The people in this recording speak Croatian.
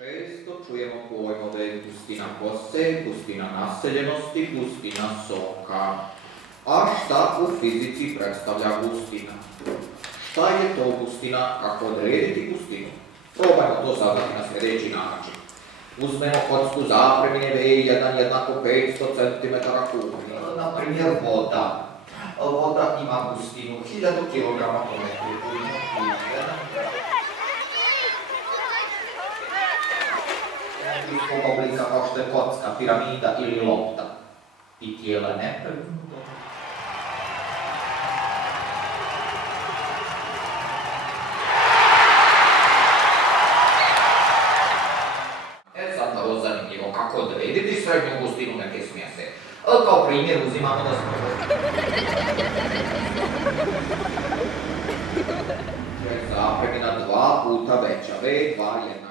Često čujemo pojmove gustina kose, gustina naseljenosti, gustina soka. A šta u fizici predstavlja gustina? Šta je to gustina, kako odrediti gustinu? Probajmo to saznati na sljedeći način. Uzmemo kocku zapremine V1 jednako 500 cm kubni. Na primjer voda. Voda ima gustinu 1000 kg po metru kubnom. Nekog oblika kao što je kocka, piramida ili lopta. I tijela neprevrnuto. Sad vrlo zanimljivo kako odrediti srednju gustinu neke smjese. Kao primjer uzimamo da smo... Zapremina 2 puta veća, V2 jedna.